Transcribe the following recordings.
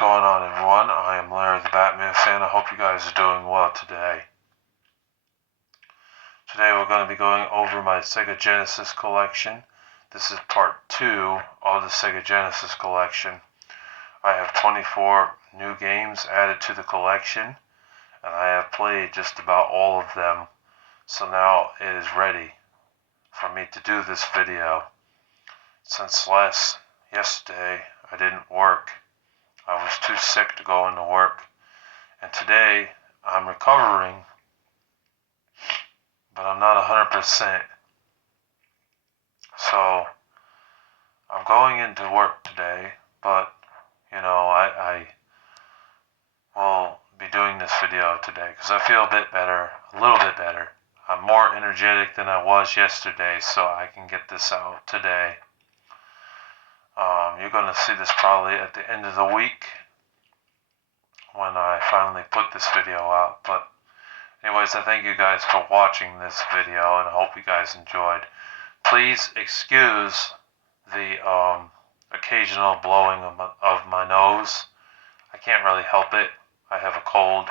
going on, everyone? I am Larry the Batman fan. I hope you guys are doing well today. Today we're going to be going over my Sega Genesis collection. This is part 2 of the Sega Genesis collection. I have 24 new games added to the collection, and I have played just about all of them. So now it is ready for me to do this video. Since yesterday I didn't work. I was too sick to go into work, and today I'm recovering, but I'm not 100%. So I'm going into work today, but I will be doing this video today because I feel a little bit better. I'm more energetic than I was yesterday, so I can get this out today. You're going to see this probably at the end of the week when I finally put this video out. But anyways, I thank you guys for watching this video, and I hope you guys enjoyed. Please excuse the occasional blowing of my nose. I can't really help it. I have a cold.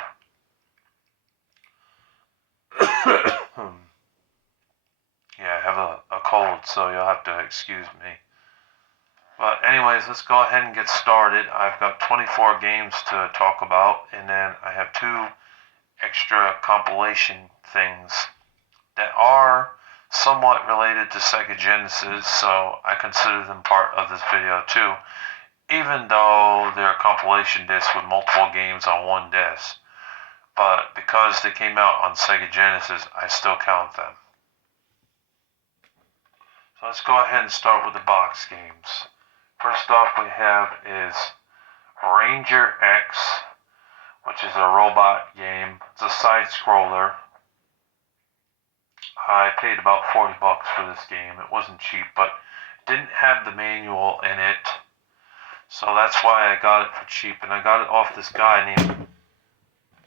Yeah, I have a cold, so you'll have to excuse me. But anyways, let's go ahead and get started. I've got 24 games to talk about, and then I have 2 extra compilation things that are somewhat related to Sega Genesis, so I consider them part of this video too, even though they're a compilation disc with multiple games on one disc. But because they came out on Sega Genesis, I still count them. So let's go ahead and start with the box games. First off we have is Ranger X, which is a robot game. It's a side-scroller. I paid about $40 for this game. It wasn't cheap, but it didn't have the manual in it, so that's why I got it for cheap. And I got it off this guy named...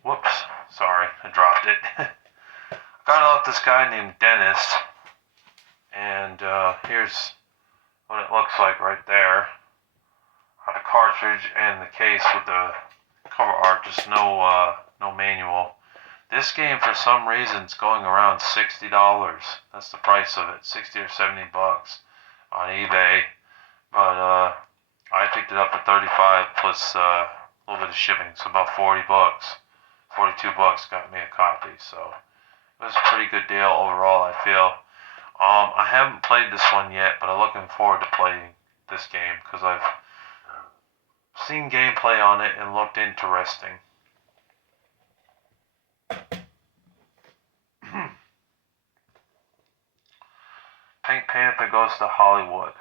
Whoops, sorry, I dropped it. I got it off this guy named Dennis, and here's what it looks like right there. The cartridge and the case with the cover art, just no manual. This game, for some reason, is going around $60. That's the price of it, 60 or 70 bucks on eBay. But I picked it up for 35 plus a little bit of shipping, so about 40 bucks. 42 bucks got me a copy, so it was a pretty good deal overall, I feel. I haven't played this one yet, but I'm looking forward to playing this game because I've seen gameplay on it and looked interesting. Pink Panther Goes to Hollywood.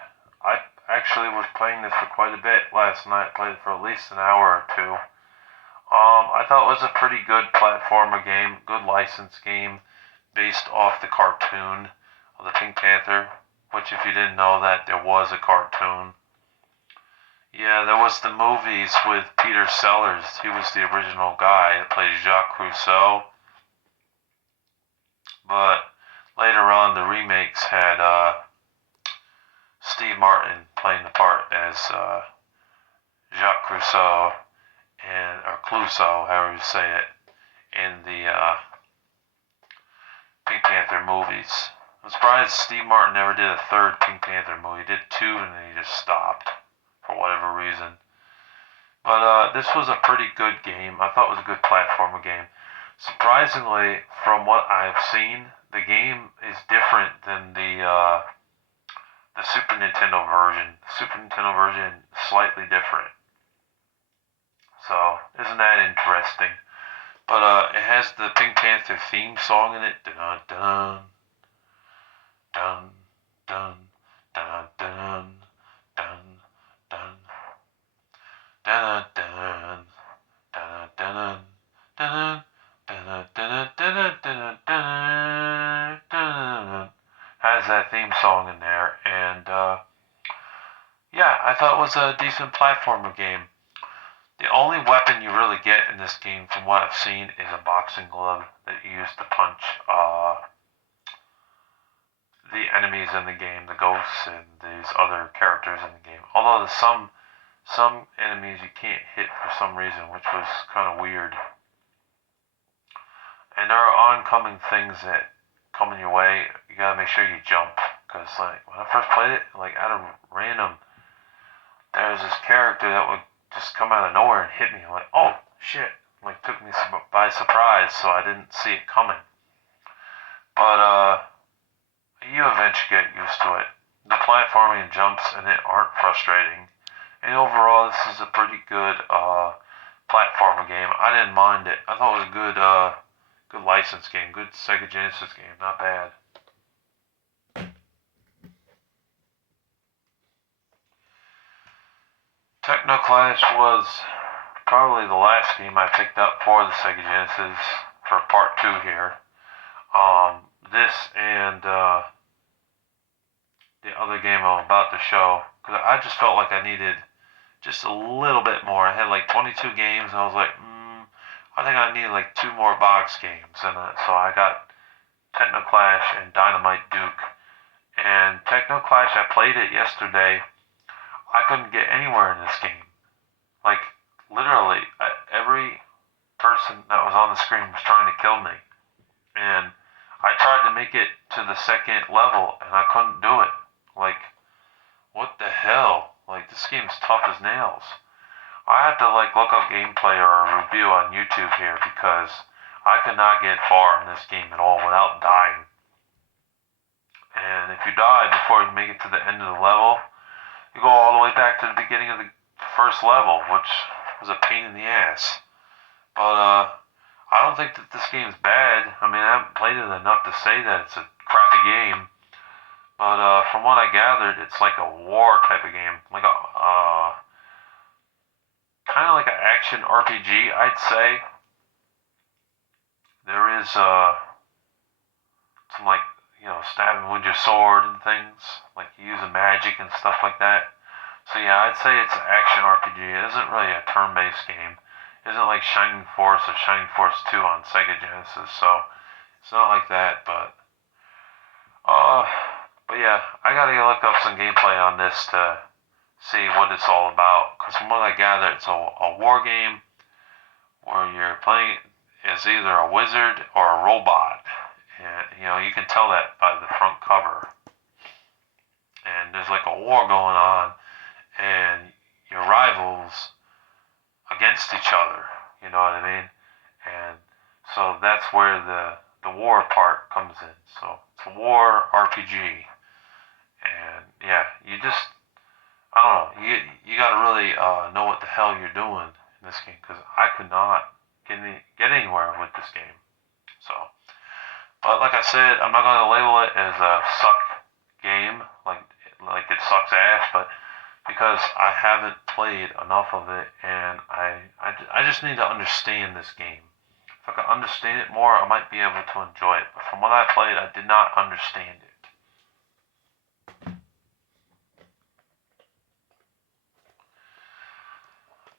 I actually was playing this for quite a bit last night. Played it for at least an hour or 2. I thought it was a pretty good platformer game, good license game, based off the cartoon of the Pink Panther, which, if you didn't know that, there was a cartoon. Yeah, there was the movies with Peter Sellers. He was the original guy that played Jacques Rousseau. But later on, the remakes had Steve Martin playing the part as Jacques Rousseau, or Clouseau, however you say it, in the Pink Panther movies. I'm surprised Steve Martin never did a 3rd Pink Panther movie. He did 2 and then he just stopped for whatever reason. But this was a pretty good game. I thought it was a good platformer game. Surprisingly, from what I've seen, the game is different than the Super Nintendo version. The Super Nintendo version is slightly different. So, isn't that interesting? But it has the Pink Panther theme song in it. Dun dun dun dun dun dun dun dun dun dun dun dun dun dun. Has that theme song in there, and yeah, I thought it was a decent platformer game. The only weapon you really get in this game, from what I've seen, is a boxing glove that you use to punch the enemies in the game, the ghosts and these other characters in the game. Although there's some some enemies you can't hit for some reason, which was kind of weird. And there are oncoming things that come in your way. You gotta make sure you jump, because like when I first played it, like out of random, there was this character that would just come out of nowhere and hit me. I'm like, oh shit! Like took me by surprise, so I didn't see it coming. But you eventually get used to it. The platforming and jumps in it aren't frustrating, and overall, this is a pretty good platformer game. I didn't mind it. I thought it was a good license game, good Sega Genesis game, not bad. Technoclash was probably the last game I picked up for the Sega Genesis for part 2 here. This and the other game I'm about to show, because I just felt like I needed just a little bit more. I had like 22 games, and I was like, I think I need like 2 more box games, and so I got Technoclash and Dynamite Duke. And Technoclash, I played it yesterday. I couldn't get anywhere in this game. Like, literally, every person that was on the screen was trying to kill me. And I tried to make it to the second level, and I couldn't do it. Like, what the hell? Like, this game's tough as nails. I had to, like, look up gameplay or a review on YouTube here, because I could not get far in this game at all without dying. And if you die before you make it to the end of the level, you go all the way back to the beginning of the first level, which was a pain in the ass. But I don't think that this game's bad. I mean, I haven't played it enough to say that it's a crappy game. But from what I gathered, it's like a war type of game, like a kind of like an action RPG, I'd say. There is some like stabbing with your sword and things, like using magic and stuff like that. So yeah, I'd say it's an action RPG. It isn't really a turn-based game. It isn't like Shining Force or Shining Force 2 on Sega Genesis, so it's not like that. Uh, but yeah, I gotta look up some gameplay on this to see what it's all about. Because from what I gather, it's a war game where you're playing as either a wizard or a robot. And you can tell that by the front cover. And there's like a war going on, and your rivals against each other. You know what I mean? And so that's where the war part comes in. So it's a war RPG, and yeah, I don't know. You got to really know what the hell you're doing in this game, because I could not get anywhere with this game. So, but like I said, I'm not gonna label it as a suck game, like it sucks ass, but because I haven't played enough of it, and I just need to understand this game. If I could understand it more, I might be able to enjoy it. But from what I played, I did not understand it.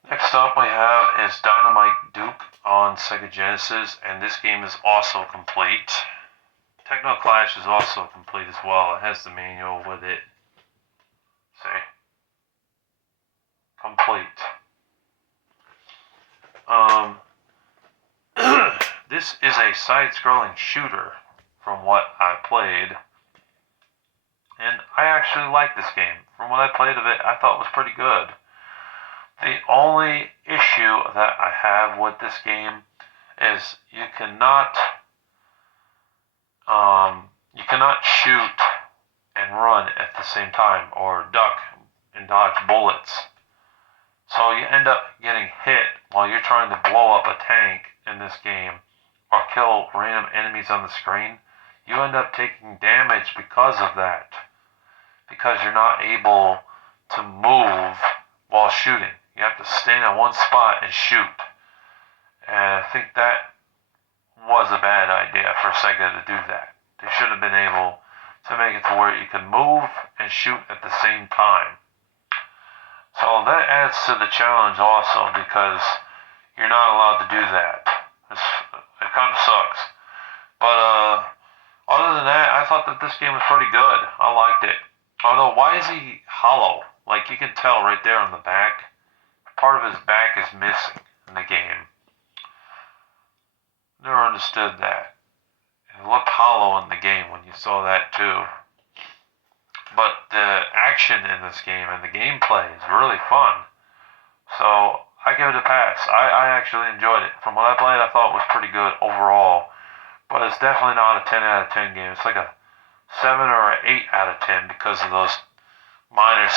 Next up we have is Dynamite Duke on Sega Genesis, and this game is also complete. Technoclash is also complete as well. It has the manual with it. See? Complete. This is a side-scrolling shooter from what I played, and I actually like this game. From what I played of it, I thought it was pretty good. The only issue that I have with this game is you cannot shoot and run at the same time, or duck and dodge bullets. So you end up getting hit while you're trying to blow up a tank in this game, or kill random enemies on the screen. You end up taking damage because of that, because you're not able to move while shooting. You have to stand in one spot and shoot. And I think that was a bad idea for Sega to do that. They should have been able to make it to where you can move and shoot at the same time. So that adds to the challenge also, because you're not allowed to do that. It kind of sucks. But other than that, I thought that this game was pretty good. I liked it. Although, why is he hollow? Like, you can tell right there on the back. part of his back is missing in the game. Never understood that. It looked hollow in the game when you saw that too. But the action in this game and the gameplay is really fun. So I give it a pass. I actually enjoyed it. From what I played, I thought it was pretty good overall. But it's definitely not a 10 out of 10 game. It's like a 7 or an 8 out of 10 because of those minor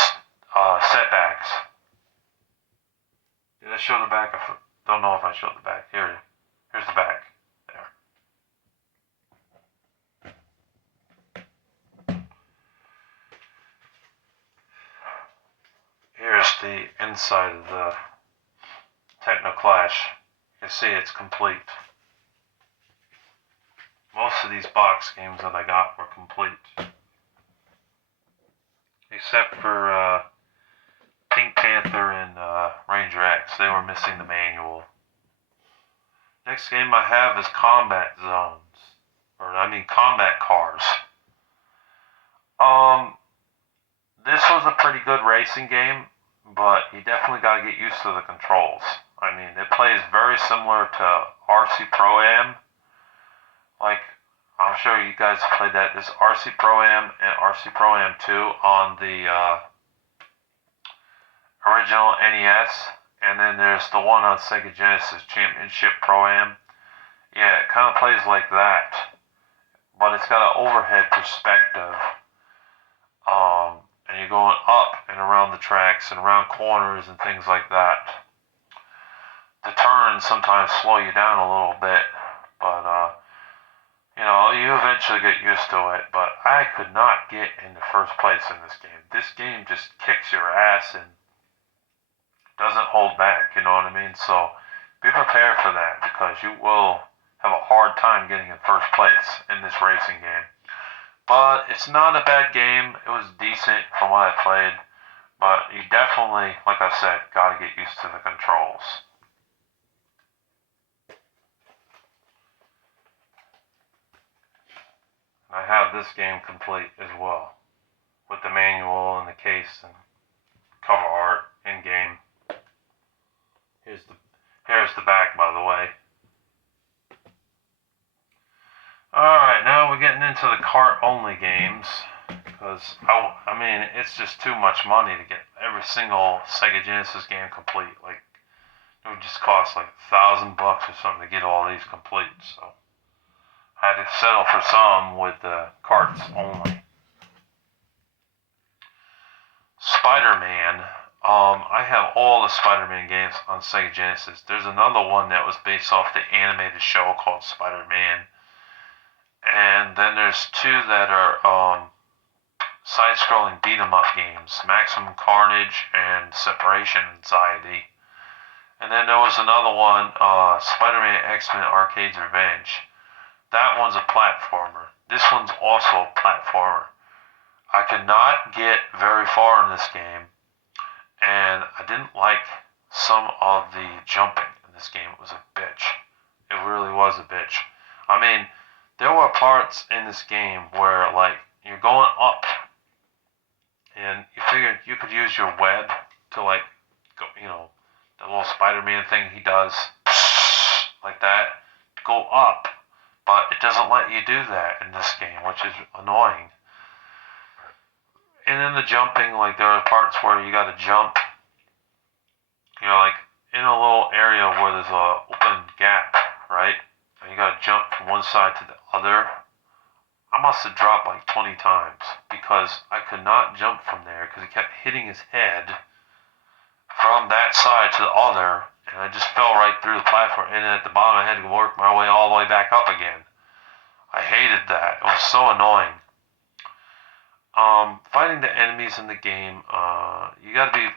setbacks. Did I show the back? I don't know if I showed the back. Here's the back. There. Here's the inside of the Technoclash. You can see it's complete. Most of these box games that I got were complete. Except for Pink Panther and Ranger X. They were missing the manual. Next game I have is Combat Zones. Combat Cars. This was a pretty good racing game, but you definitely got to get used to the controls. I mean, it plays very similar to RC Pro-Am. Like, I'm sure you guys have played that. This RC Pro-Am and RC Pro-Am 2 on the original NES. And then there's the one on Sega Genesis, Championship Pro-Am. Yeah, it kind of plays like that. But it's got an overhead perspective. And you're going up and around the tracks and around corners and things like that. The turns sometimes slow you down a little bit, but you eventually get used to it. But I could not get into first place in this game. This game just kicks your ass and doesn't hold back, you know what I mean? So be prepared for that because you will have a hard time getting in first place in this racing game. But it's not a bad game. It was decent from what I played. But you definitely, like I said, got to get used to the controls. I have this game complete as well, with the manual and the case and cover art in game. Here's the back, by the way. Alright, now we're getting into the cart-only games, because, it's just too much money to get every single Sega Genesis game complete. Like, it would just cost like $1,000 or something to get all these complete, so I had to settle for some with the carts only. Spider-Man. I have all the Spider-Man games on Sega Genesis. There's another one that was based off the animated show called Spider-Man. And then there's two that are side-scrolling beat-em-up games, Maximum Carnage and Separation Anxiety. And then there was another one, Spider-Man X-Men Arcade's Revenge. That one's a platformer. This one's also a platformer. I could not get very far in this game, and I didn't like some of the jumping in this game. It was a bitch. It really was a bitch. I mean, there were parts in this game where, like, you're going up, and you figured you could use your web to, like, go, the little Spider-Man thing he does, like that, go up, but it doesn't let you do that in this game, which is annoying. And then the jumping, like, there are parts where you gotta jump, like, in a little area where there's a open gap, right? And you gotta jump from one side to the other. I must have dropped like 20 times because I could not jump from there because he kept hitting his head from that side to the other, and I just fell right through the platform, and at the bottom I had to work my way all the way back up again. I hated that. It was so annoying. Fighting the enemies in the game, you gotta be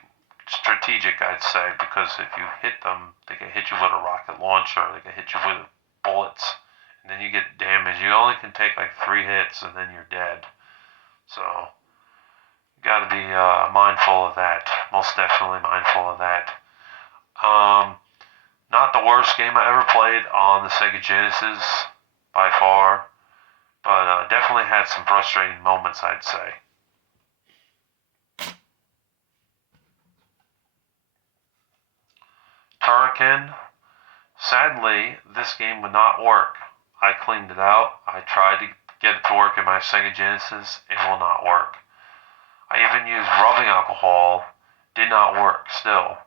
strategic, I'd say, because if you hit them, they can hit you with a rocket launcher, they can hit you with bullets, and then you get damaged. You only can take like 3 hits, and then you're dead. So, you gotta be mindful of that. Most definitely mindful of that. Not the worst game I ever played on the Sega Genesis, by far, but definitely had some frustrating moments, I'd say. working. Sadly, this game would not work. I cleaned it out. I tried to get it to work in my Sega Genesis. It will not work. I even used rubbing alcohol. Did not work still.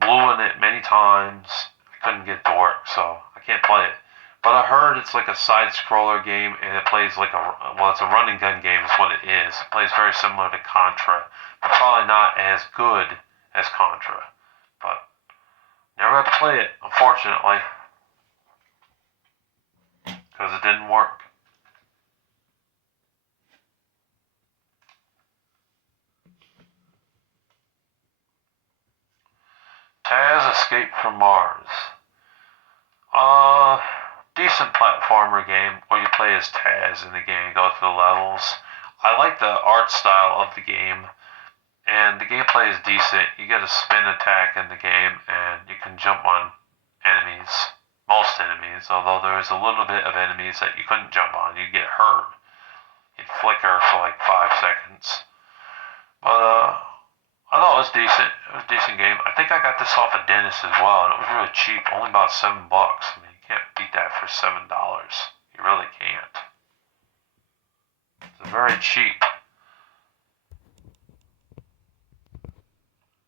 Blew in it many times. I couldn't get it to work, so I can't play it. But I heard it's like a side-scroller game, and it plays like it's a running gun game is what it is. It plays very similar to Contra, but probably not as good as Contra. But never had to play it, unfortunately, because it didn't work. Taz Escape from Mars. Decent platformer game where you play as Taz in the game and go through the levels. I like the art style of the game, and the gameplay is decent. You get a spin attack in the game, and you can jump on enemies. Most enemies, although there is a little bit of enemies that you couldn't jump on. You'd get hurt. You'd flicker for like 5 seconds. But, I thought it was decent. It was a decent game. I think I got this off of Dennis as well, and it was really cheap, only about $7. I mean, you can't beat that for $7. You really can't. It's a very cheap.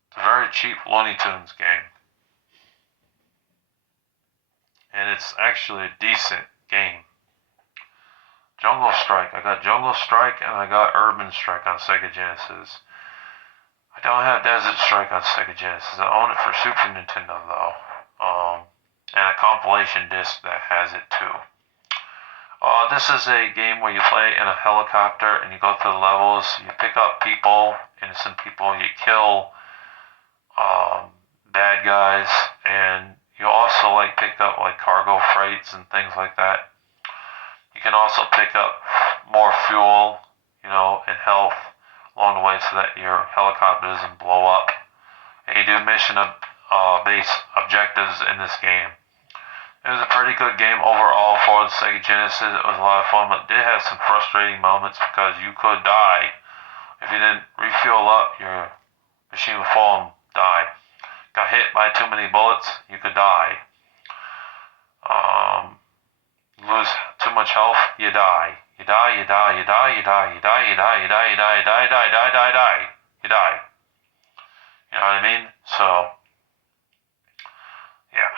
It's a very cheap Looney Tunes game. And it's actually a decent game. Jungle Strike. I got Jungle Strike and I got Urban Strike on Sega Genesis. I don't have Desert Strike on Sega Genesis. I own it for Super Nintendo though. And a compilation disc that has it too. This is a game where you play in a helicopter and you go through the levels. You pick up people, innocent people. You kill bad guys, and you also pick up cargo freights and things like that. You can also pick up more fuel, and health along the way so that your helicopter doesn't blow up. And you do mission base objectives in this game. It was a pretty good game overall for the Sega Genesis. It was a lot of fun, but it did have some frustrating moments because you could die. If you didn't refuel up, your machine would fall and die. Got hit by too many bullets, you could die. Lose too much health, you die. You die, you die, you die, you die, you die, you die, you die, you die, you die, die, die, die, die. You die. You know what I mean? So, yeah.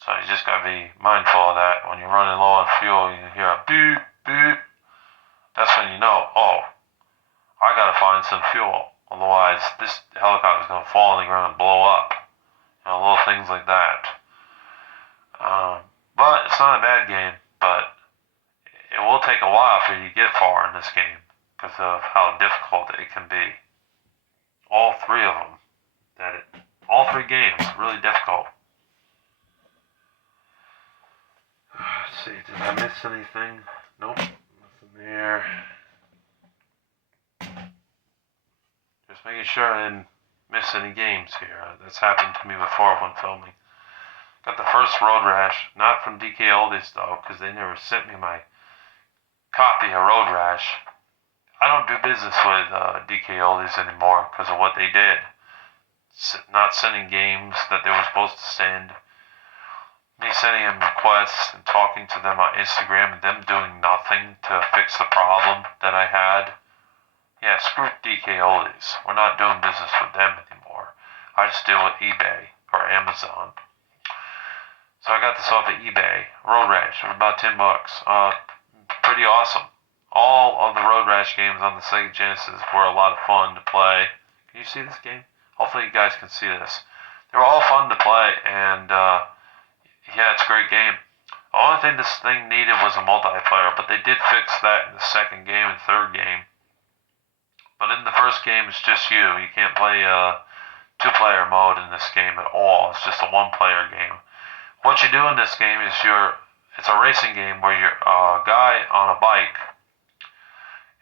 So you just gotta be mindful of that. When you're running low on fuel, you hear a beep, beep. That's when you know, oh, I gotta find some fuel. Otherwise, this helicopter's gonna fall on the ground and blow up. Little things like that. But it's not a bad game, but it will take a while for you to get far in this game because of how difficult it can be. All three of them. All three games, really difficult. Let's see, did I miss anything? Nope, nothing there. Just making sure I didn't miss any games here. That's happened to me before when filming. Got the first Road Rash, not from DK Oldies though, because they never sent me my copy of Road Rash. I don't do business with DK Oldies anymore because of what they did. Not sending games that they were supposed to send. Me sending them requests and talking to them on Instagram and them doing nothing to fix the problem that I had. Yeah, screw DK Oldies. We're not doing business with them anymore. I just deal with eBay or Amazon. So I got this off of eBay. Road Rash for about $10. Pretty awesome. All of the Road Rash games on the Sega Genesis were a lot of fun to play. Can you see this game? Hopefully you guys can see this. They were all fun to play, and yeah, it's a great game. The only thing this thing needed was a multiplayer, but they did fix that in the second game and third game. But in the first game, it's just you. You can't play two-player mode in this game at all. It's just a one-player game. What you do in this game is it's a racing game where you're a guy on a bike,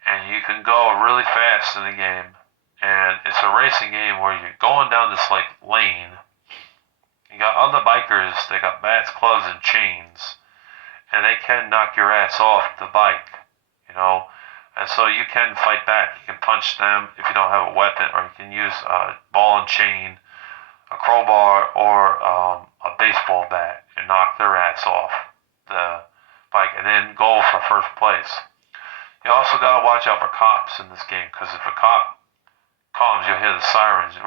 and you can go really fast in the game. And it's a racing game where you're going down this lane. You got other bikers, they got bats, clubs, and chains, and they can knock your ass off the bike, and so you can fight back. You can punch them if you don't have a weapon, or you can use a ball and chain, a crowbar or a baseball bat and knock their ass off the bike and then go for first place. You also got to watch out for cops in this game, because if a cop comes, you'll hear the sirens. You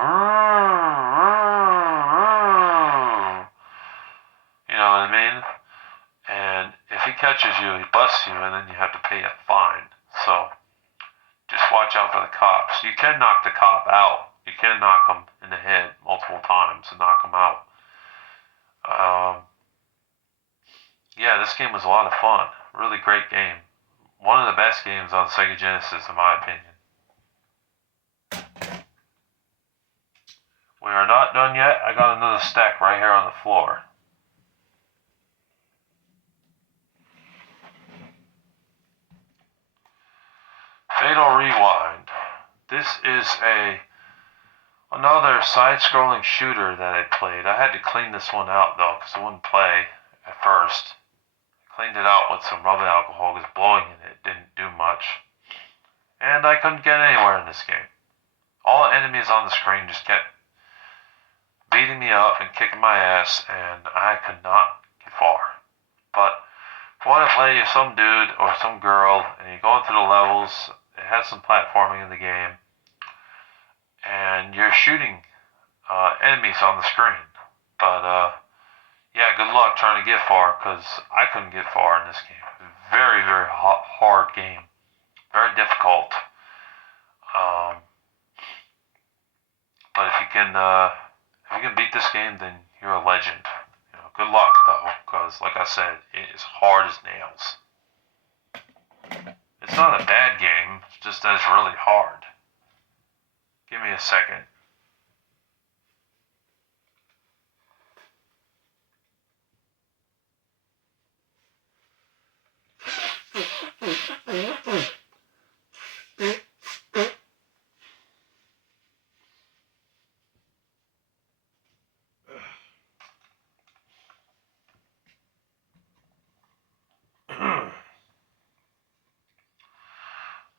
know what I mean? And if he catches you, he busts you, and then you have to pay a fine. So just watch out for the cops. You can knock the cop out. You can knock him in the head multiple times and knock him out. Yeah, this game was a lot of fun. Really great game. One of the best games on Sega Genesis, in my opinion. We are not done yet. I got another stack right here on the floor. Fatal Rewind. This is another side-scrolling shooter that I played. I had to clean this one out though, because it wouldn't play at first. I cleaned it out with some rubbing alcohol because blowing in it didn't do much. And I couldn't get anywhere in this game. All the enemies on the screen just kept beating me up and kicking my ass, and I could not get far. But if you want to play some dude or some girl and you're going through the levels, it has some platforming in the game, and you're shooting enemies on the screen. But yeah, good luck trying to get far, because I couldn't get far in this game. Very, very hard game. Very difficult. But if you can beat this game, then you're a legend. You know, good luck though, because like I said, it is hard as nails. It's not a bad game, it's just that it's really hard. Give me a second.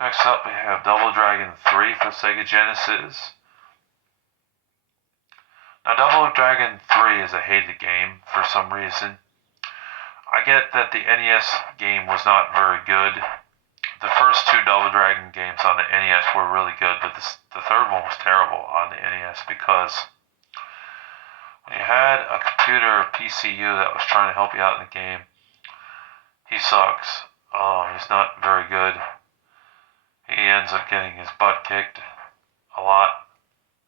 Next up, we have Double Dragon 3 for Sega Genesis. Now, Double Dragon 3 is a hated game for some reason. I get that the NES game was not very good. The first two Double Dragon games on the NES were really good, but the third one was terrible on the NES, because when you had a computer PCU that was trying to help you out in the game, he sucks. He's not very good. He ends up getting his butt kicked a lot.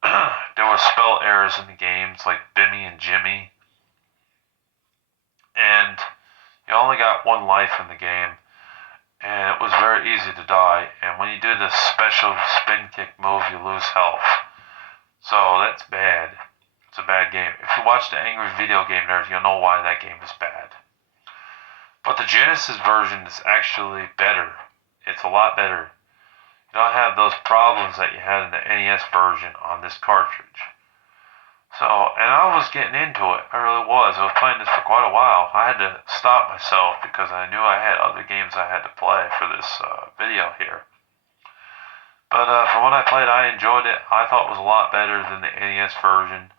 There were spell errors in the games, like Bimmy and Jimmy. And you only got one life in the game, and it was very easy to die. And when you do this special spin kick move, you lose health. So that's bad. It's a bad game. If you watch the Angry Video Game Nerd, you'll know why that game is bad. But the Genesis version is actually better. It's a lot better. You don't have those problems that you had in the NES version on this cartridge. So, and I was getting into it. I really was. I was playing this for quite a while. I had to stop myself because I knew I had other games I had to play for this video here. But from what I played, I enjoyed it. I thought it was a lot better than the NES version.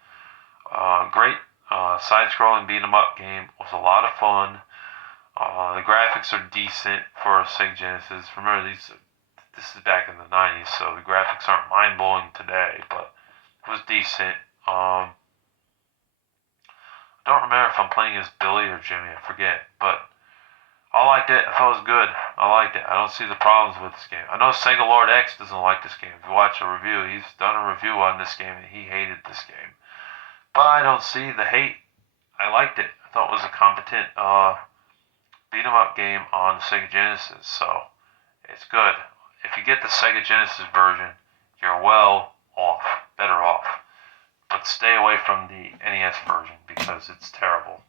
Great side-scrolling beat-em-up game. It was a lot of fun. The graphics are decent for a Sega Genesis. Remember, this is back in the 90s, so the graphics aren't mind-blowing today, but it was decent. I don't remember if I'm playing as Billy or Jimmy, I forget, but I liked it. I thought it was good. I liked it. I don't see the problems with this game. I know Sega Lord X doesn't like this game. If you watch a review, he's done a review on this game, and he hated this game. But I don't see the hate. I liked it. I thought it was a competent beat-em-up game on the Sega Genesis, so it's good. If you get the Sega Genesis version, you're well off, better off. But stay away from the NES version because it's terrible.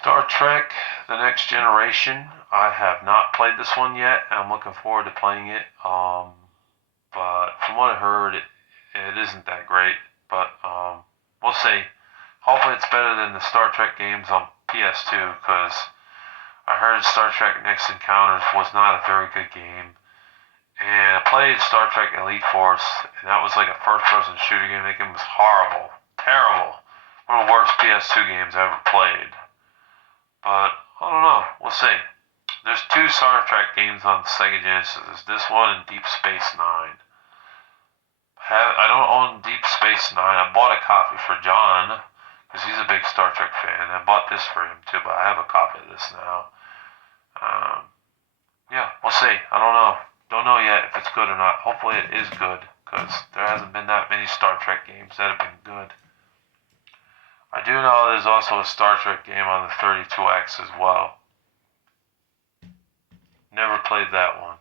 Star Trek, The Next Generation. I have not played this one yet, and I'm looking forward to playing it. But from what I heard, it isn't that great. But we'll see. Hopefully it's better than the Star Trek games on PS2, because I heard Star Trek Next Encounters was not a very good game, And I played Star Trek Elite Force, and that was like a first-person shooter game. That game was horrible, terrible. One of the worst PS2 games I ever played. But I don't know. We'll see. There's two Star Trek games on the Sega Genesis. There's this one and Deep Space Nine. I don't own Deep Space Nine. I bought a copy for John because he's a big Star Trek fan. I bought this for him too, but I have a copy of this now. Yeah, we'll see. I don't know. Don't know yet if it's good or not. Hopefully it is good because there hasn't been that many Star Trek games that have been good. I do know there's also a Star Trek game on the 32X as well. Never played that one.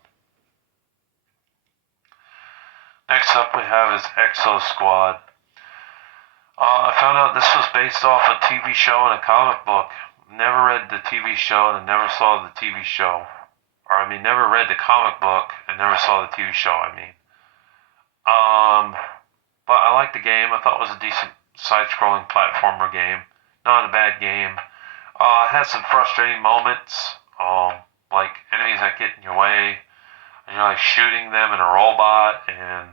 Next up we have is Exo Squad. I found out this was based off a TV show and a comic book. Never read the TV show and never saw the TV show. Never read the comic book and never saw the TV show, But I liked the game. I thought it was a decent side-scrolling platformer game. Not a bad game. It had some frustrating moments, like enemies that get in your way, and you're like shooting them in a robot, and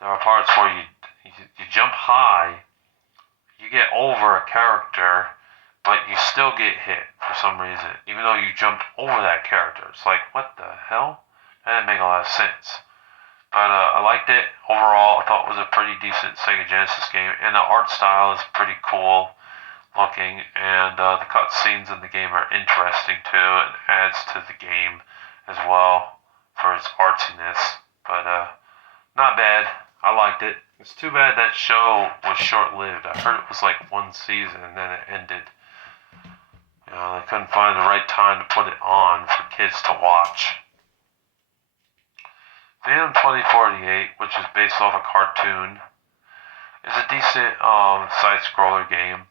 there are parts where you jump high, you get over a character, but you still get hit for some reason, even though you jumped over that character. It's like, what the hell? That didn't make a lot of sense. But I liked it overall. I thought it was a pretty decent Sega Genesis game, and the art style is pretty cool looking, and the cutscenes in the game are interesting too, and adds to the game as well for its artsiness. But not bad. I liked it. It's too bad that show was short-lived. I heard it was like one season and then it ended. They couldn't find the right time to put it on for kids to watch. Phantom 2048, which is based off a cartoon, is a decent side-scroller game.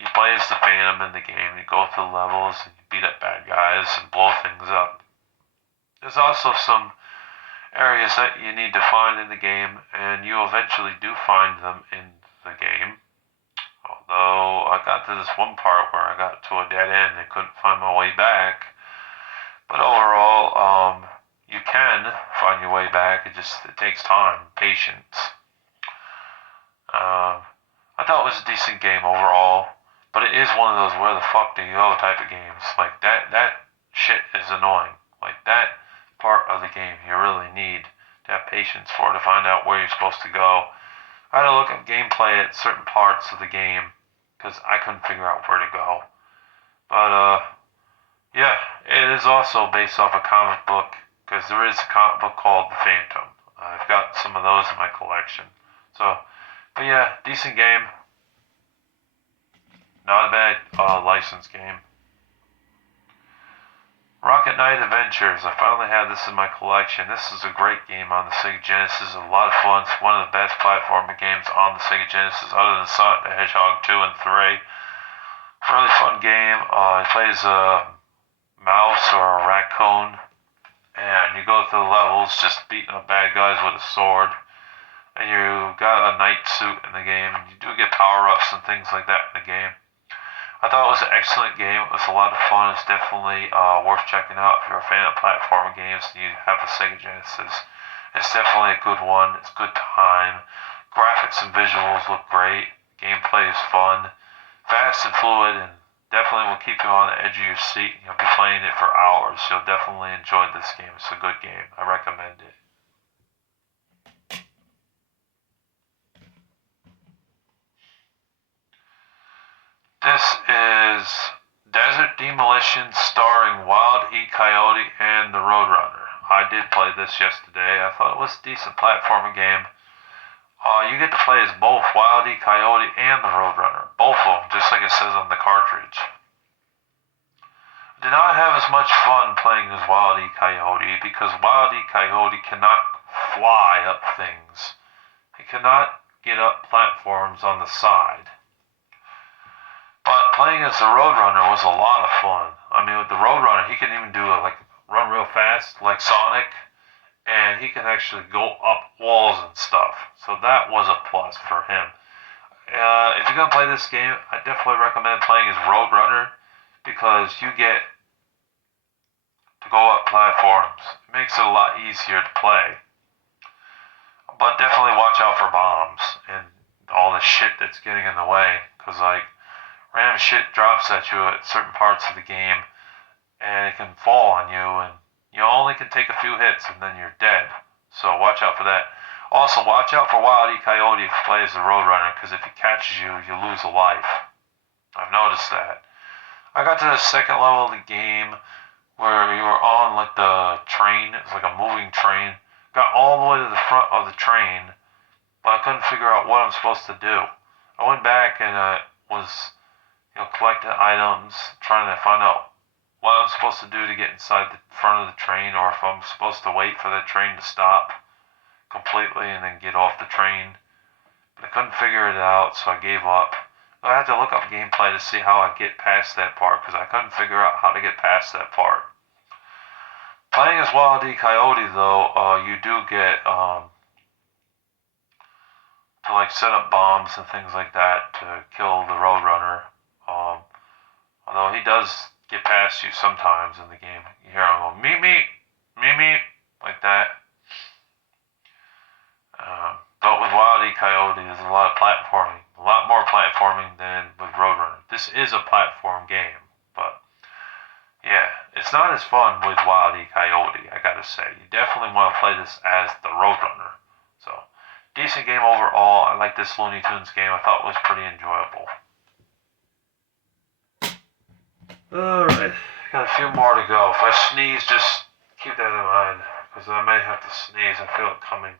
You play as the Phantom in the game. You go through levels and you beat up bad guys and blow things up. There's also some areas that you need to find in the game, and you eventually do find them in the game. Although I got to this one part where I got to a dead end and couldn't find my way back. But overall, you can find your way back. It takes time, patience. I thought it was a decent game overall, but it is one of those where the fuck do you go type of games. Like that shit is annoying. Like that part of the game you really need to have patience for to find out where you're supposed to go. I had to look at gameplay at certain parts of the game because I couldn't figure out where to go. But yeah, it is also based off a comic book because there is a comic book called The Phantom. I've got some of those in my collection. But yeah, decent game. Not a bad licensed game. Rocket Knight Adventures. I finally have this in my collection. This is a great game on the Sega Genesis. A lot of fun. It's one of the best platforming games on the Sega Genesis other than Sonic the Hedgehog 2 and 3. Really fun game. It plays a mouse or a raccoon. And you go through the levels just beating up bad guys with a sword. And you got a knight suit in the game. And you do get power-ups and things like that in the game. I thought it was an excellent game. It was a lot of fun. It's definitely worth checking out if you're a fan of platforming games and you have a Sega Genesis. It's definitely a good one. It's a good time. Graphics and visuals look great. Gameplay is fun. Fast and fluid, and definitely will keep you on the edge of your seat. You'll be playing it for hours. You'll definitely enjoy this game. It's a good game. I recommend it. This is Desert Demolition starring Wild E. Coyote and the Roadrunner. I did play this yesterday. I thought it was a decent platforming game. You get to play as both Wild E. Coyote and the Roadrunner. Both of them, just like it says on the cartridge. I did not have as much fun playing as Wild E. Coyote because Wild E. Coyote cannot fly up things. He cannot get up platforms on the side. But playing as the Roadrunner was a lot of fun. With the Roadrunner, he can even do run real fast, like Sonic, and he can actually go up walls and stuff. So that was a plus for him. If you're gonna play this game, I definitely recommend playing as Roadrunner because you get to go up platforms. It makes it a lot easier to play. But definitely watch out for bombs and all the shit that's getting in the way. Because, like, random shit drops at you at certain parts of the game and it can fall on you, and you only can take a few hits and then you're dead. So watch out for that. Also, watch out for Wild E. Coyote if you play as the Roadrunner, because if he catches you, you lose a life. I've noticed that. I got to the second level of the game where you were on like the train. It's like a moving train. Got all the way to the front of the train, but I couldn't figure out what I'm supposed to do. I went back and was, collecting items, trying to find out what I'm supposed to do to get inside the front of the train, or if I'm supposed to wait for the train to stop completely and then get off the train. But I couldn't figure it out, so I gave up. I had to look up gameplay to see how I get past that part, because I couldn't figure out how to get past that part. Playing as Wild E. Coyote, though, you do get to like set up bombs and things like that to kill the Roadrunner. Although he does get past you sometimes in the game. You hear him go, meep, meep, meep, meep, like that. But with Wild E. Coyote, there's a lot of platforming. A lot more platforming than with Roadrunner. This is a platform game, but yeah, it's not as fun with Wild E. Coyote, I gotta say. You definitely want to play this as the Roadrunner. So, decent game overall. I like this Looney Tunes game. I thought it was pretty enjoyable. Alright, got a few more to go. If I sneeze, just keep that in mind, because I may have to sneeze. I feel it coming.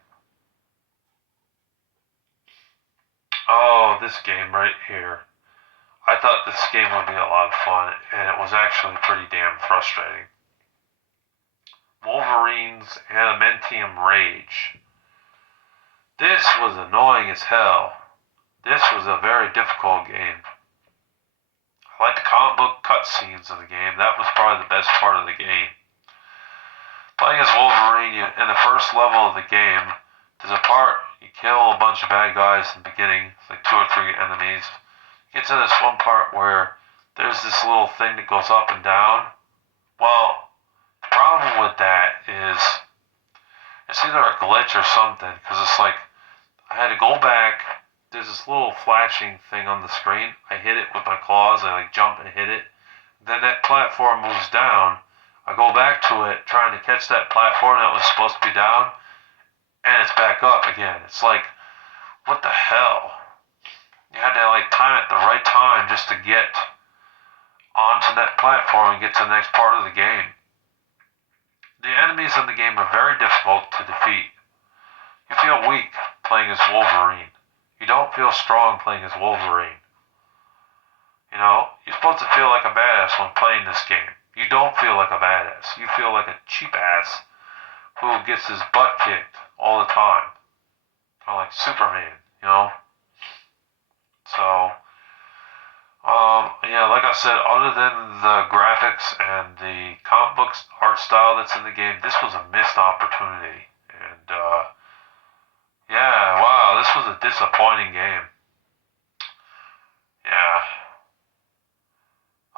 Oh, this game right here. I thought this game would be a lot of fun, and it was actually pretty damn frustrating. Wolverine's Adamantium Rage. This was annoying as hell. This was a very difficult game. I like the comic book cutscenes of the game. That was probably the best part of the game. Playing as Wolverine, in the first level of the game, there's a part you kill a bunch of bad guys in the beginning, like 2 or 3 enemies. You get to this one part where there's this little thing that goes up and down. Well, the problem with that is it's either a glitch or something, because it's like I had to go back. There's this little flashing thing on the screen. I hit it with my claws. I like jump and hit it. Then that platform moves down. I go back to it, trying to catch that platform that was supposed to be down, and it's back up again. It's like, what the hell? You had to like time it the right time just to get onto that platform and get to the next part of the game. The enemies in the game are very difficult to defeat. You feel weak playing as Wolverine. You don't feel strong playing as Wolverine. You're supposed to feel like a badass when playing this game. You don't feel like a badass. You feel like a cheap ass who gets his butt kicked all the time. Kind of like Superman, So, yeah, like I said, other than the graphics and the comic books art style that's in the game, this was a missed opportunity. And, yeah, wow, this was a disappointing game. Yeah.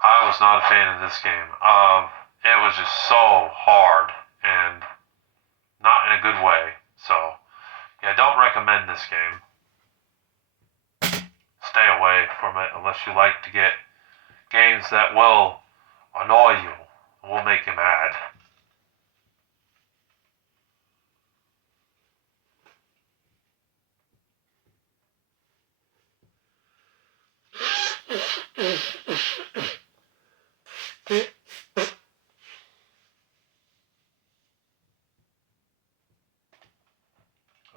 I was not a fan of this game. It was just so hard and not in a good way. So, yeah, don't recommend this game. Stay away from it unless you like to get games that will annoy you, will make you mad.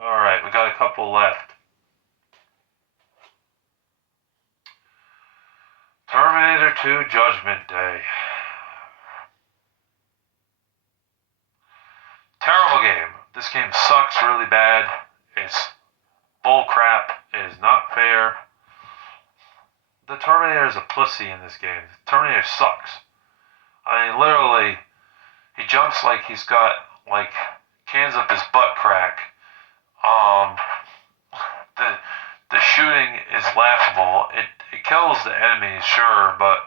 Alright, we got a couple left. Terminator 2 Judgment Day. Terrible game. This game sucks really bad. It's bull crap. It is not fair. The Terminator is a pussy in this game. The Terminator sucks. I mean, literally, he jumps like he's got, like, cans up his butt crack. The shooting is laughable. It kills the enemies, sure, but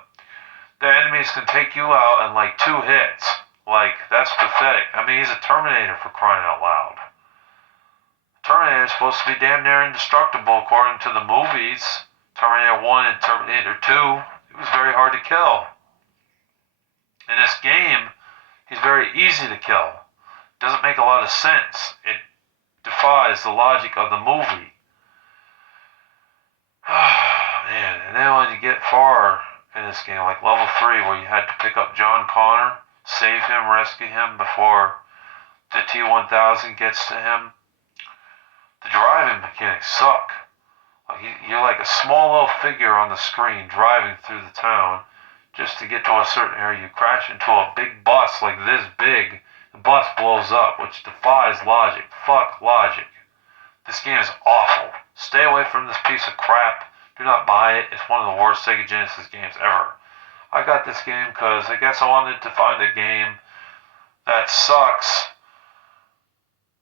the enemies can take you out in like 2 hits. Like, that's pathetic. I mean, he's a Terminator for crying out loud. Terminator is supposed to be damn near indestructible according to the movies. Terminator 1 and Terminator 2. It was very hard to kill. In this game, he's very easy to kill. Doesn't make a lot of sense. It defies the logic of the movie. Man, and then when you get far in this game, like level 3, where you had to pick up John Connor, save him, rescue him before the T-1000 gets to him, the driving mechanics suck. Like you're like a small little figure on the screen driving through the town just to get to a certain area. You crash into a big bus like this big. The bus blows up, which defies logic. Fuck logic. This game is awful. Stay away from this piece of crap. Do not buy it. It's one of the worst Sega Genesis games ever. I got this game because I guess I wanted to find a game that sucks.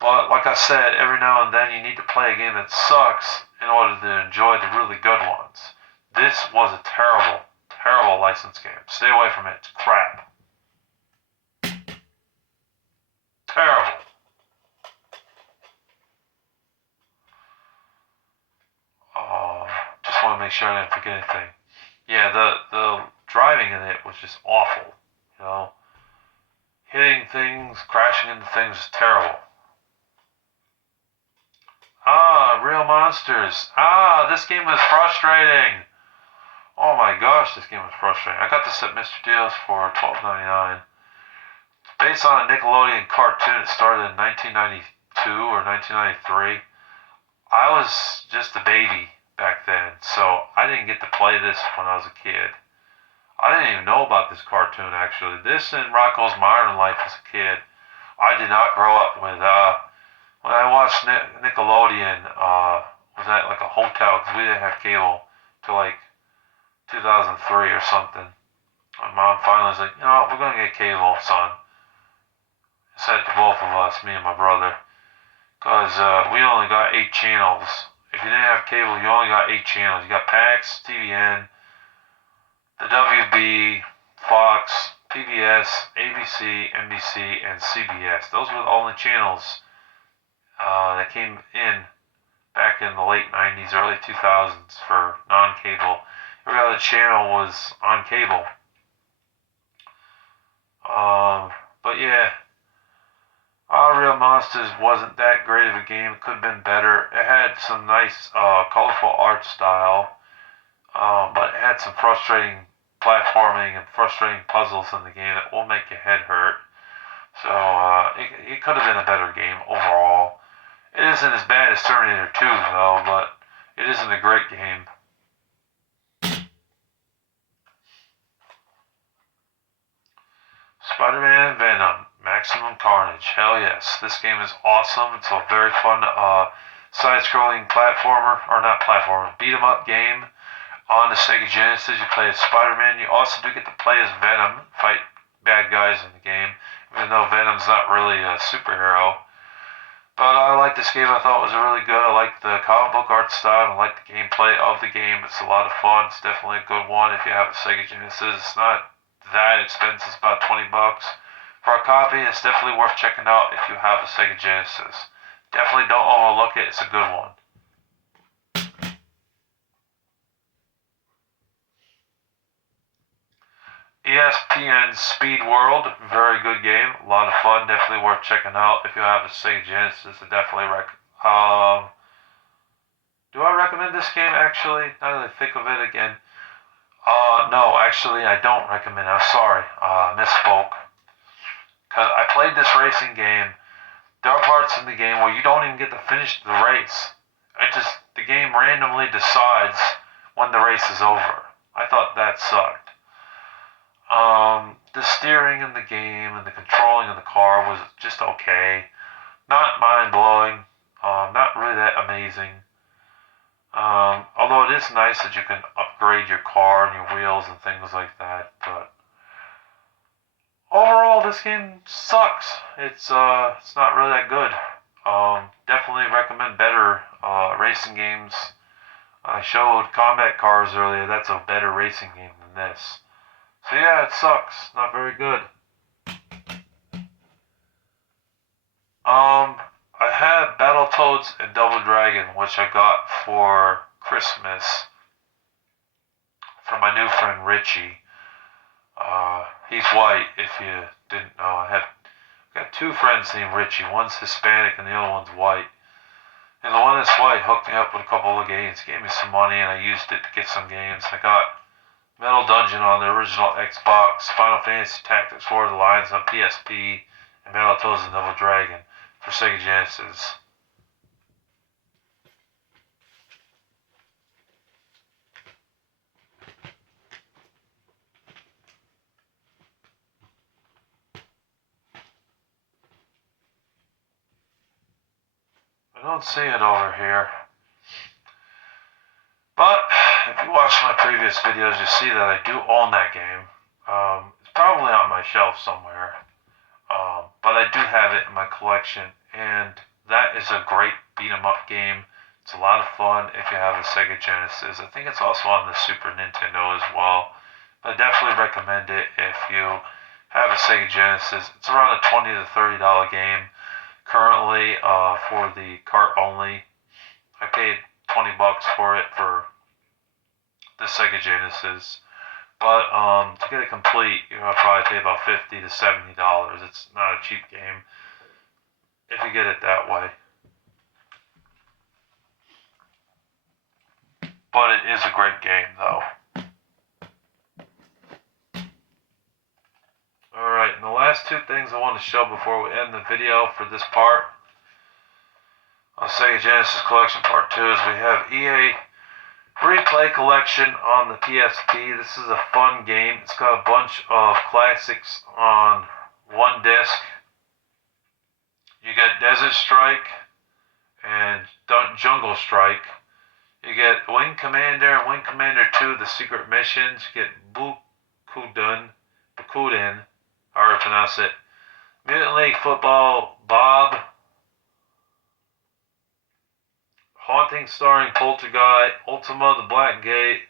But like I said, every now and then you need to play a game that sucks in order to enjoy the really good ones. This was a terrible, terrible license game. Stay away from it. It's crap. Terrible. Just want to make sure I didn't forget anything. Yeah, the driving in it was just awful. You know, hitting things, crashing into things is terrible. Real monsters. This game was frustrating. Oh my gosh, this game was frustrating. I got this at Mr. Deals for $12.99. It's based on a Nickelodeon cartoon. It started in 1992 or 1993. I was just a baby back then, so I didn't get to play this when I was a kid. I didn't even know about this cartoon, actually. This and Rocko's Modern Life as a kid. I did not grow up with, when I watched Nickelodeon, was at like a hotel, because we didn't have cable till like 2003 or something. My mom finally was like, you know what, we're going to get cable, son. Said to both of us, me and my brother, because we only got 8 channels. If you didn't have cable, you only got 8 channels. You got PAX, TVN, the WB, Fox, PBS, ABC, NBC, and CBS. Those were the only channels that came in back in the late 90s, early 2000s for non-cable. Every other channel was on cable. But yeah, Real Monsters wasn't that great of a game. It could have been better. It had some nice, colorful art style, but it had some frustrating platforming and frustrating puzzles in the game that will make your head hurt. So it could have been a better game overall. It isn't as bad as Terminator 2, though, but it isn't a great game. Spider-Man and Venom, Maximum Carnage. Hell yes, this game is awesome. It's a very fun side-scrolling platformer, or not platformer, beat-em-up game on the Sega Genesis. You play as Spider-Man. You also do get to play as Venom, fight bad guys in the game, even though Venom's not really a superhero. But I like this game. I thought it was really good. I like the comic book art style. I like the gameplay of the game. It's a lot of fun. It's definitely a good one if you have a Sega Genesis. It's not that expensive. It's about $20 for a copy. It's definitely worth checking out if you have a Sega Genesis. Definitely don't overlook it. It's a good one. ESPN Speed World, very good game, a lot of fun, definitely worth checking out if you have a Sega Genesis. I definitely do I recommend this game actually? Now that I think of it again, no, actually I don't recommend it. I'm sorry, misspoke. Cause I played this racing game. There are parts in the game where you don't even get to finish the race. The game randomly decides when the race is over. I thought that sucked. The steering in the game and the controlling of the car was just okay. Not mind-blowing. Not really that amazing. Although it is nice that you can upgrade your car and your wheels and things like that. But overall, this game sucks. It's not really that good. Definitely recommend better racing games. I showed Combat Cars earlier. That's a better racing game than this. So yeah, it sucks. Not very good. Battletoads and Double Dragon, which I got for Christmas from my new friend Richie. He's white, if you didn't know. I got two friends named Richie. One's Hispanic and the other one's white. And the one that's white hooked me up with a couple of games, gave me some money, and I used it to get some games. I got Metal Dungeon on the original Xbox, Final Fantasy Tactics War of the Lions on PSP, and Battletoads and Double Dragon for Sega Genesis. I don't see it over here. But if you watch my previous videos, you see that I do own that game. It's probably on my shelf somewhere. But I do have it in my collection. And that is a great beat-em-up game. It's a lot of fun if you have a Sega Genesis. I think it's also on the Super Nintendo as well. But I definitely recommend it if you have a Sega Genesis. It's around a $20 to $30 game. Currently, for the cart only, I paid $20 for it for the Sega Genesis. But to get it complete, you're gonna probably pay about $50 to $70. It's not a cheap game if you get it that way. But it is a great game, though. Alright, and the last two things I want to show before we end the video for this part of Sega Genesis Collection Part 2 is we have EA Replay Collection on the PSP. This is a fun game. It's got a bunch of classics on one disc. You get Desert Strike and Jungle Strike. You get Wing Commander and Wing Commander 2, the secret missions. You get Bukuden, however you pronounce it. Mutant League Football, Bob. Haunting starring Poltergeist, Ultima the Black Gate,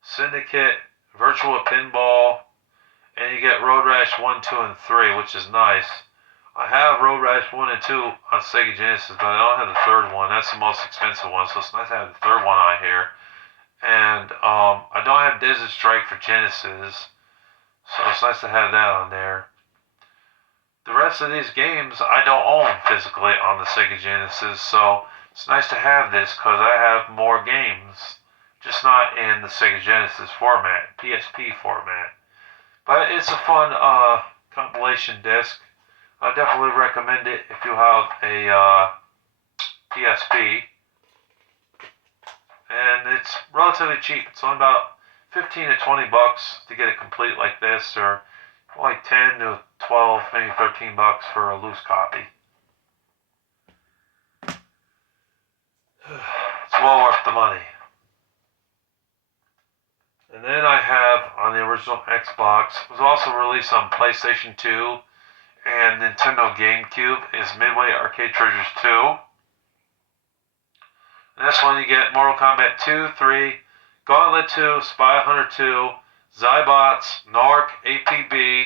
Syndicate, Virtua Pinball, and you get Road Rash 1, 2, and 3, which is nice. I have Road Rash 1 and 2 on Sega Genesis, but I don't have the third one. That's the most expensive one, so it's nice to have the third one on here. And I don't have Desert Strike for Genesis, so it's nice to have that on there. The rest of these games I don't own physically on the Sega Genesis, so it's nice to have this because I have more games, just not in the Sega Genesis format, PSP format. But it's a fun compilation disc. I definitely recommend it if you have a PSP. And it's relatively cheap. It's only about 15 to 20 bucks to get it complete like this, or like 10 to 12, maybe 13 bucks for a loose copy. It's well worth the money. And then I have on the original Xbox, it was also released on PlayStation 2 and Nintendo GameCube, is Midway Arcade Treasures 2. And this one you get Mortal Kombat 2, 3, Gauntlet 2, Spy Hunter 2, Zybots, Narc, APB,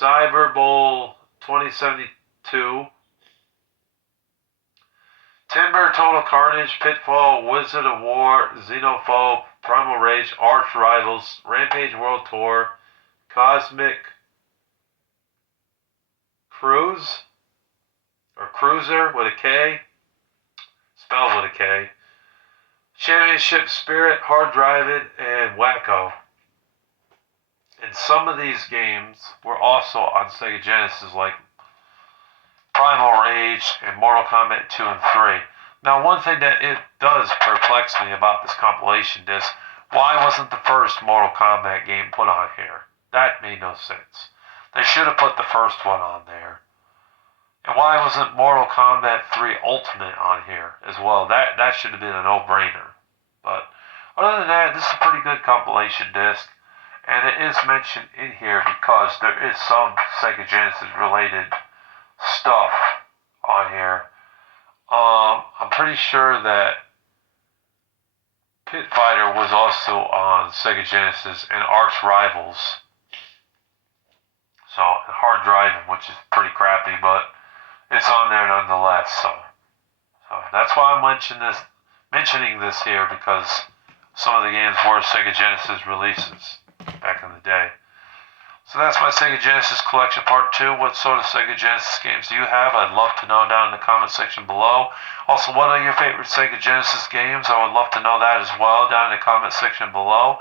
Cyber Bowl 2072, Timber, Total Carnage, Pitfall, Wizard of War, Xenophobe, Primal Rage, Arch Rivals, Rampage World Tour, Cosmic Cruise, or Cruiser with a K, spelled with a K, Championship Spirit, Hard Driving, and Wacko. And some of these games were also on Sega Genesis, like Primal Rage and Mortal Kombat 2 and 3. Now, one thing that it does perplex me about this compilation disc, why wasn't the first Mortal Kombat game put on here? That made no sense. They should have put the first one on there. And why wasn't Mortal Kombat 3 Ultimate on here as well? That should have been a no-brainer. But other than that, this is a pretty good compilation disc. And it is mentioned in here because there is some Sega Genesis related stuff on here. I'm pretty sure that Pit Fighter was also on Sega Genesis and Arch Rivals. So, and Hard Driving, which is pretty crappy, but it's on there nonetheless. So that's why I'm mentioning this here, because some of the games were Sega Genesis releases back in the day. So that's my Sega Genesis collection part 2. What sort of Sega Genesis games do you have? I'd love to know down in the comment section below. Also, what are your favorite Sega Genesis games? I would love to know that as well down in the comment section below.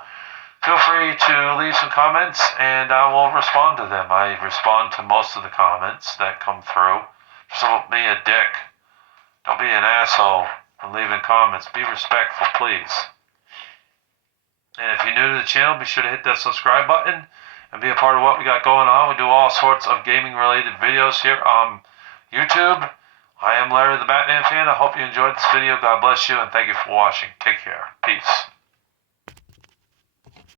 Feel free to leave some comments and I will respond to them. I respond to most of the comments that come through. So don't be a dick. Don't be an asshole for leaving comments. Be respectful, please. And if you're new to the channel, be sure to hit that subscribe button and be a part of what we got going on. We do all sorts of gaming related videos here on YouTube. I am Larry the Batman fan. I hope you enjoyed this video. God bless you and thank you for watching. Take care. Peace.